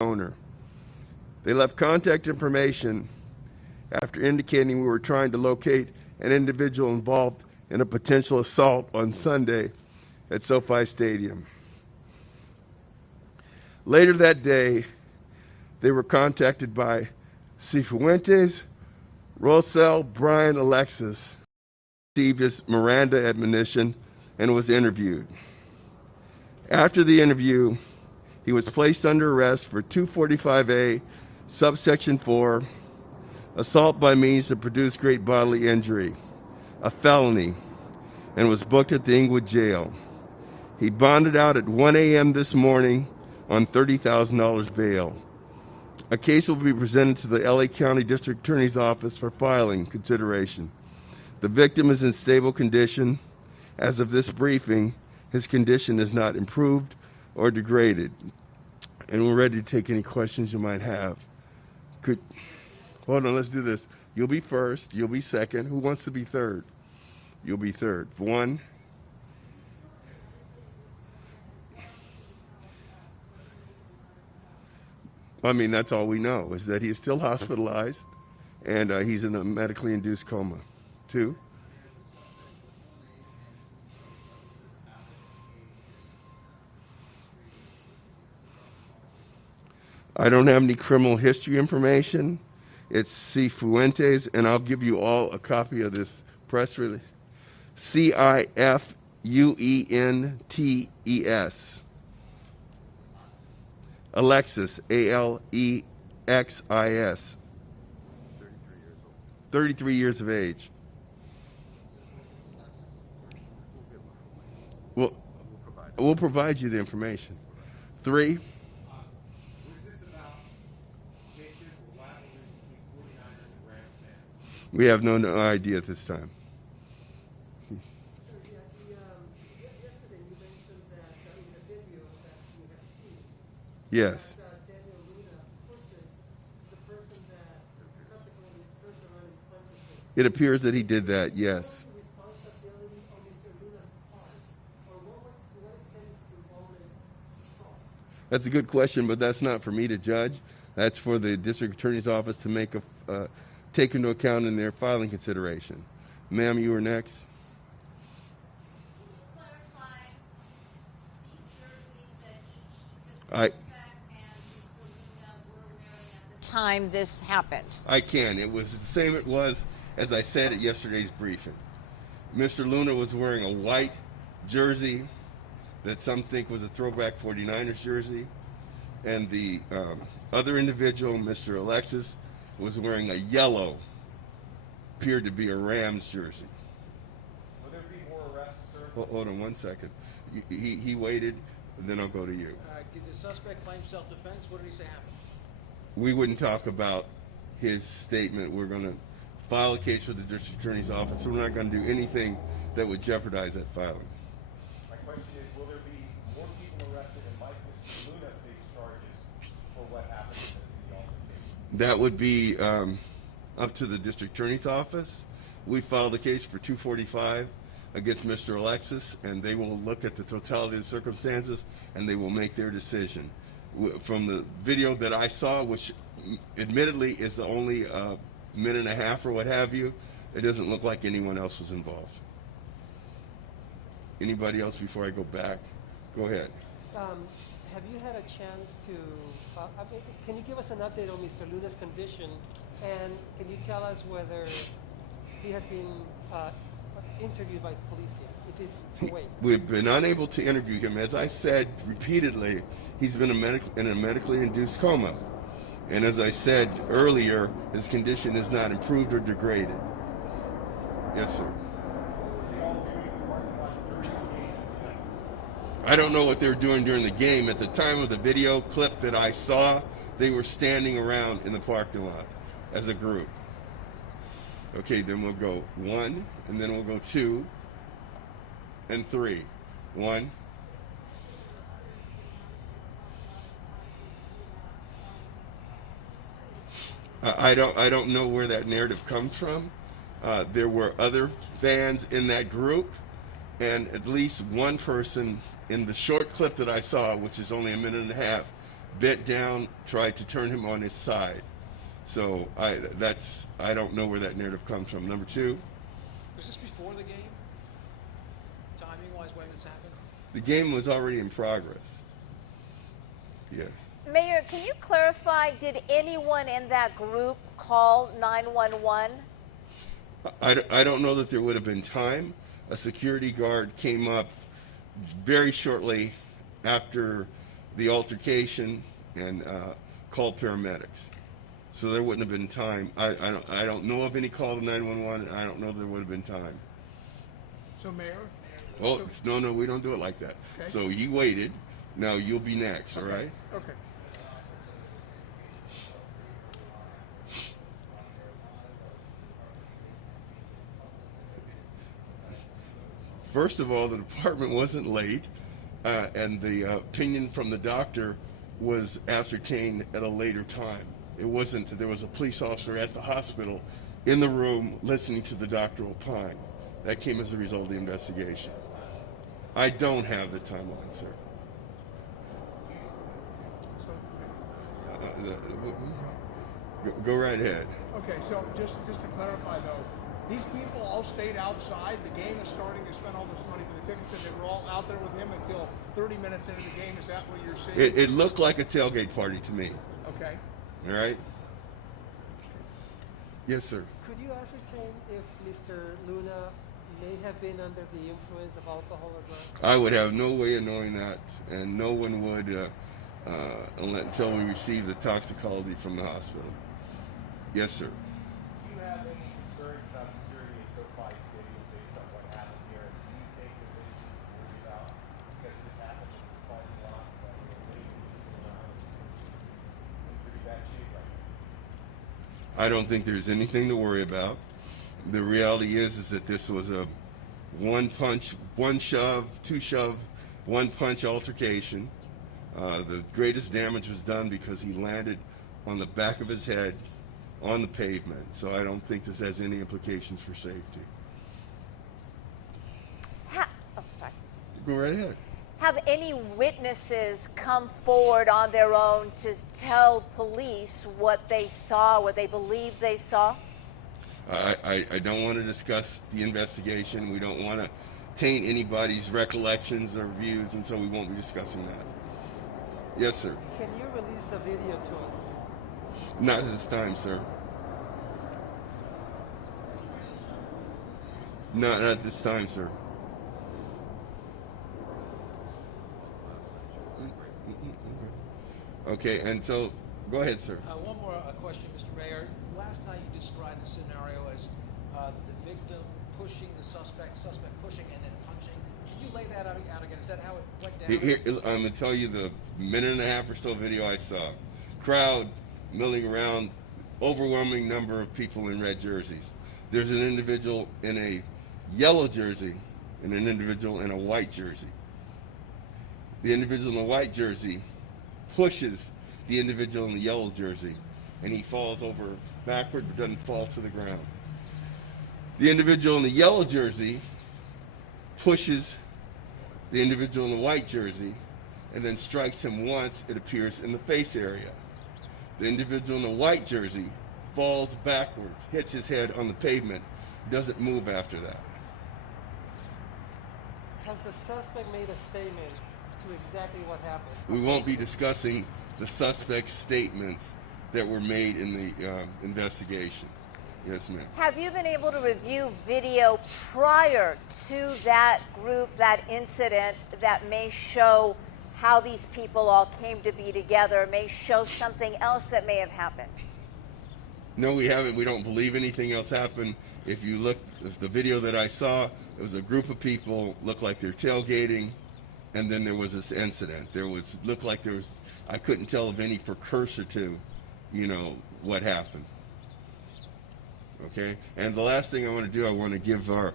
owner. They left contact information after indicating we were trying to locate an individual involved in a potential assault on Sunday at SoFi Stadium. Later that day, they were contacted by Cifuentes, Rosell, Brian, Alexis, received his Miranda admonition and was interviewed. After the interview, he was placed under arrest for 245A, subsection 4, assault by means to produce great bodily injury, a felony, and was booked at the Inglewood jail. He bonded out at 1 a.m. this morning on $30,000 bail. A case will be presented to the LA County District Attorney's Office for filing consideration. The victim is in stable condition. As of this briefing, his condition is not improved or degraded. And we're ready to take any questions you might have. Hold on, let's do this. You'll be first, you'll be second. Who wants to be third? You'll be third. One. I mean, that's all we know, is that he is still hospitalized and he's in a medically induced coma. 2. I don't have any criminal history information. It's Cifuentes, and I'll give you all a copy of this press release. Cifuentes. Alexis, Alexis. 33 years of age. We'll provide you the information. 3. We have no idea at this time. Yes. It appears that he did that, yes. That's a good question, but that's not for me to judge. That's for the district attorney's office to make take into account in their filing consideration. Ma'am, you were next. Time this happened? I can. It was the same it was as I said at yesterday's briefing. Mr. Luna was wearing a white jersey that some think was a throwback 49ers jersey, and the other individual, Mr. Alexis, was wearing a yellow, appeared to be a Rams jersey. Will there be more arrests, sir? Hold on one second. He waited, and then I'll go to you. Did the suspect claim self-defense? What did he say happened? We wouldn't talk about his statement. We're going to file a case with the district attorney's office. So we're not going to do anything that would jeopardize that filing. My question is, will there be more people arrested and might Mr. Luna face charges for what happened in the altercation? That would be up to the district attorney's office. We filed a case for 245 against Mr. Alexis, and they will look at the totality of the circumstances, and they will make their decision. From the video that I saw, which admittedly is only a minute and a half or what have you, it doesn't look like anyone else was involved. Anybody else before I go back? Go ahead. Have you had a chance to, can you give us an update on Mr. Luna's condition, and can you tell us whether he has been interviewed by police yet? If he's awake. We've been unable to interview him. As I said repeatedly, he's been in a medically induced coma. And as I said earlier, his condition is not improved or degraded. Yes, sir. I don't know what they were doing during the game. At the time of the video clip that I saw, they were standing around in the parking lot as a group. Okay, then we'll go 1, and then we'll go 2, and 3. 1. I don't know where that narrative comes from. There were other fans in that group, and at least one person in the short clip that I saw, which is only a minute and a half, bent down, tried to turn him on his side. So I don't know where that narrative comes from. Number two, Was this before the game? Timing-wise, when this happened? the game was already in progress. Yes. Mayor, can you clarify, did anyone in that group call 911? I don't know that there would have been time. A security guard came up very shortly after the altercation and called paramedics. So there wouldn't have been time. I don't know of any call to 911. I don't know if there would have been time. So, Mayor? Oh, no, we don't do it like that. Okay. So you waited. Now you'll be next, all right? Okay. First of all, the department wasn't late, and the opinion from the doctor was ascertained at a later time. It wasn't, there was a police officer at the hospital in the room listening to the doctor opine. That came as a result of the investigation. I don't have the timeline, sir. Go right ahead. Okay, so just to clarify though, these people all stayed outside. The game is starting. They spent all this money for the tickets, and they were all out there with him until 30 minutes into the game. Is that what you're saying? It looked like a tailgate party to me. Okay. All right? Yes, sir. Could you ascertain if Mr. Luna may have been under the influence of alcohol or drugs? I would have no way of knowing that, and no one would until we receive the toxicology from the hospital. Yes, sir. Do you have any concerns about security at SoFi Stadium based on what happened here? And do you think there's anything to worry about because this happened in this parking lot that we're waiting people around? It's in pretty bad shape right now. I don't think there's anything to worry about. The reality is that this was a one punch, one shove, two shove, one punch altercation. The greatest damage was done because he landed on the back of his head on the pavement. So I don't think this has any implications for safety. Sorry. Go right ahead. Have any witnesses come forward on their own to tell police what they saw, what they believe they saw? I don't want to discuss the investigation. We don't want to taint anybody's recollections or views, and so we won't be discussing that. Yes, sir. Can you release the video to us? Not at this time, sir. Not at this time, sir. Okay, and so, go ahead, sir. One more question, Mr. Mayor. Last night you described the scenario as the victim pushing the suspect pushing and then punching. Can you lay that out again? Is that how it went down? Here, I'm going to tell you the minute and a half or so video I saw. Crowd milling around, overwhelming number of people in red jerseys. There's an individual in a yellow jersey and an individual in a white jersey. The individual in the white jersey pushes the individual in the yellow jersey, and he falls over backward but doesn't fall to the ground. The individual in the yellow jersey pushes the individual in the white jersey and then strikes him once, it appears, in the face area. The individual in the white jersey falls backwards, hits his head on the pavement, doesn't move after that. Has the suspect made a statement to exactly what happened? We won't be discussing the suspect's statements that were made in the investigation. Yes, ma'am. Have you been able to review video prior to that group, that incident, that may show how these people all came to be together, may show something else that may have happened? No, we haven't. We don't believe anything else happened. If you look, the video that I saw, it was a group of people, looked like they're tailgating, and then there was this incident. Looked like there was, I couldn't tell of any precursor to, what happened. Okay? And the last thing I want to do, I want to give our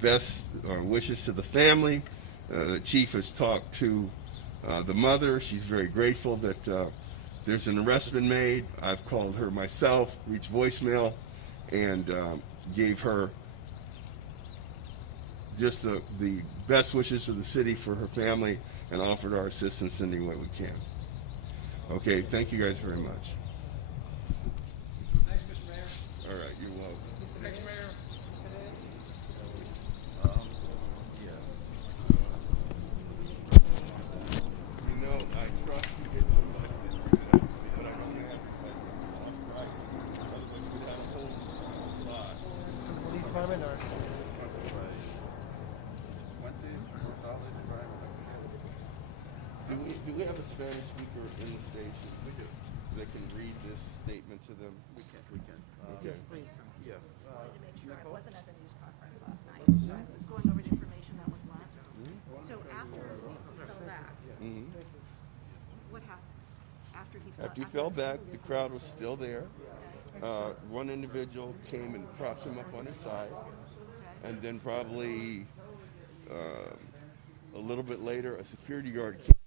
best wishes to the family. The chief has talked to the mother. She's very grateful that there's an arrest been made. I've called her myself, reached voicemail, and gave her just the best wishes for the city, for her family, and offered our assistance any way we can. Okay, thank you guys very much. Thanks, Mr. Mayor. All right, you're welcome. Next mayor. You know, I trust you get somebody that do that, but I don't have right. Otherwise, we'd have a whole lot. Police department or? Do we have a Spanish speaker in the station? We do. That can read this statement to them? We can. Okay. Yes, please. I wanted to make sure I wasn't at the news conference last night, so I was going over the information that was left. So after he fell back, what happened? After he fell back, the crowd was still there. One individual came and propped him up on his side, and then probably a little bit later, a security guard came